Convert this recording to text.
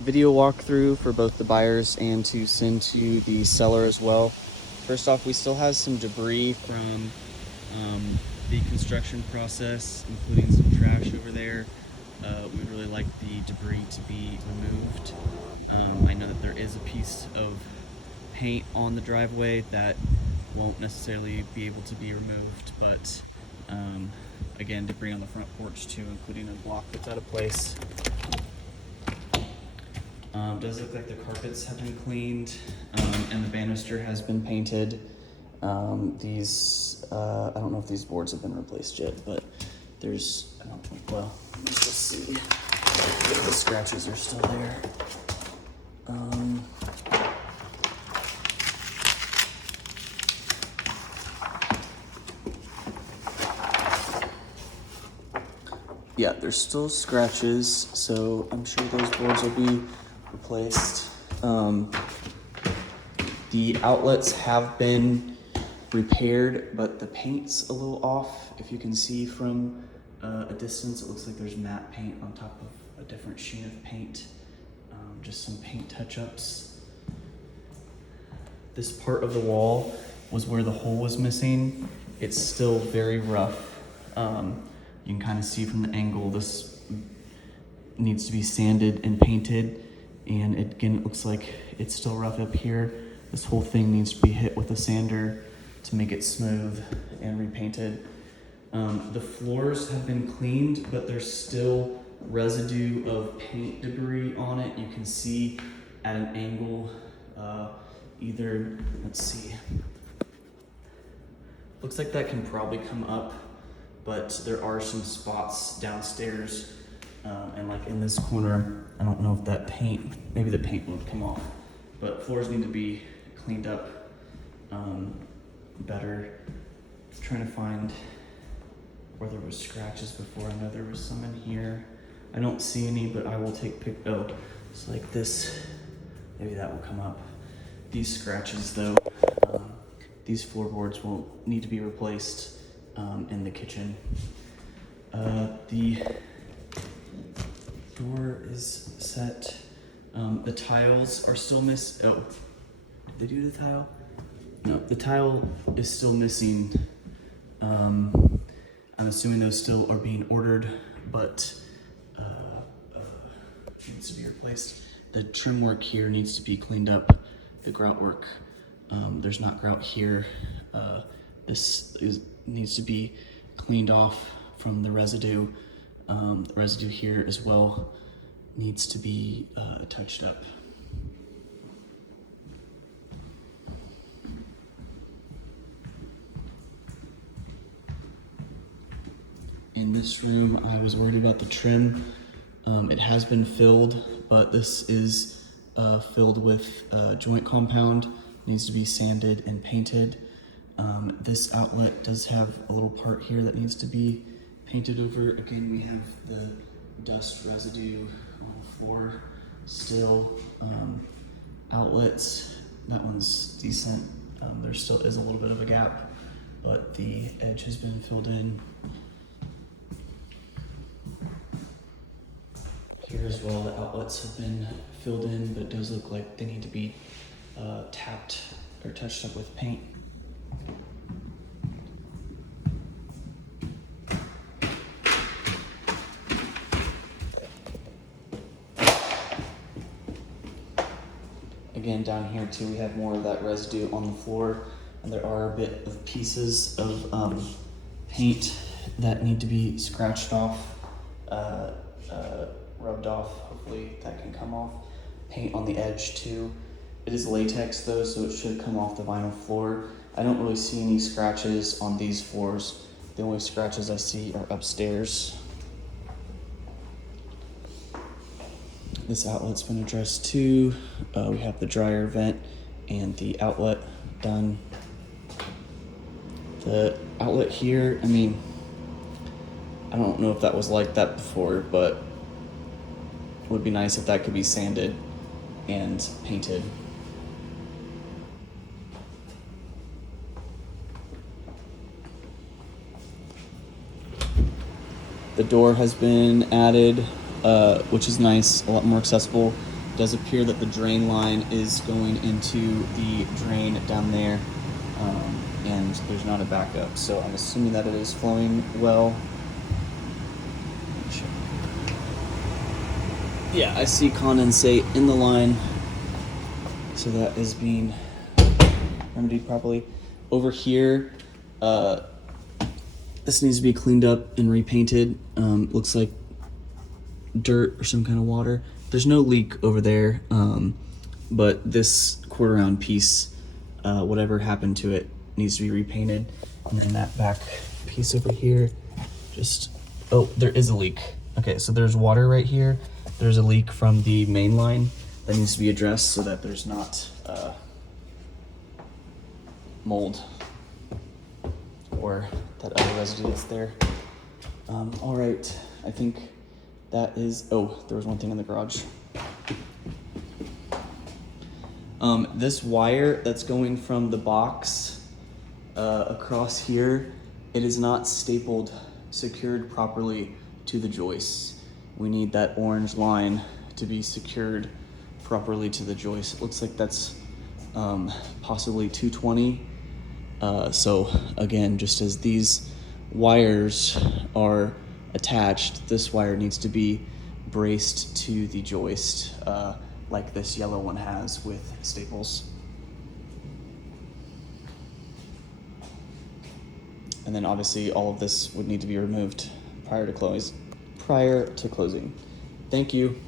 video walkthrough for both the buyers and to send to the seller as well. First off, we still have some debris from the construction process, including some trash over there. We'd really like the debris to be removed. I know that there is a piece of paint on the driveway that won't necessarily be able to be removed, but again, debris on the front porch too, including a block that's out of place. Does look like the carpets have been cleaned, and the banister has been painted. These, I don't know if these boards have been replaced yet, but there's, I don't think, well, let's just see if the scratches are still there. Yeah, there's still scratches, so I'm sure those boards will be replaced. The outlets have been repaired, but the paint's a little off. If you can see from a distance, it looks like there's matte paint on top of a different sheen of paint. Just some paint touch-ups. This part of the wall was where the hole was missing. It's still very rough. You can kind of see from the angle, this needs to be sanded and painted. And again, it looks like it's still rough up here. This whole thing needs to be hit with a sander to make it smooth and repainted. The floors have been cleaned, but there's still residue of paint debris on it. You can see at an angle, either, let's see. Looks like that can probably come up, but there are some spots downstairs, and like in this corner, I don't know if that paint, maybe the paint won't come off, but floors need to be cleaned up better. Trying to find where there was scratches before. I know there was some in here. I don't see any, but I will take oh, it's like this, maybe that will come up. These scratches though, these floorboards will need to be replaced in the kitchen. The door is set. The tiles are still oh, did they do the tile? No, the tile is still missing. I'm assuming those still are being ordered, but needs to be replaced. The trim work here needs to be cleaned up. The grout work, there's not grout here. Needs to be cleaned off from the residue. The residue here as well needs to be touched up. In this room, I was worried about the trim. It has been filled, but this is filled with joint compound. Needs to be sanded and painted. This outlet does have a little part here that needs to be painted over. Again, we have the dust residue on the floor still. Outlets, that one's decent. There still is a little bit of a gap, but the edge has been filled in. Here as well, the outlets have been filled in, but it does look like they need to be tapped or touched up with paint. Again, down here too, we have more of that residue on the floor, and there are a bit of pieces of paint that need to be scratched off, rubbed off. Hopefully that can come off. Paint on the edge too. It is latex though, so it should come off the vinyl floor. I don't really see any scratches on these floors. The only scratches I see are upstairs. This outlet's been addressed too. We have the dryer vent and the outlet done. The outlet here, I mean, I don't know if that was like that before, but it would be nice if that could be sanded and painted. The door has been added, which is nice, a lot more accessible. does appear that the drain line is going into the drain down there, and there's not a backup. So I'm assuming that it is flowing well. Yeah, I see condensate in the line, so that is being remedied properly. Over here, this needs to be cleaned up and repainted. Looks like dirt or some kind of water. There's no leak over there, but this quarter round piece, whatever happened to it, needs to be repainted. And then that back piece over here, oh, there is a leak. Okay, so there's water right here. There's a leak from the main line that needs to be addressed so that there's not mold or that other residue that's there. All right, I think that is, oh, there was one thing in the garage. This wire that's going from the box across here, it is not secured properly to the joist. We need that orange line to be secured properly to the joist. It looks like that's possibly 220. So again, just as these wires are attached, this wire needs to be braced to the joist, like this yellow one has with staples. And then obviously all of this would need to be removed prior to closing. Thank you.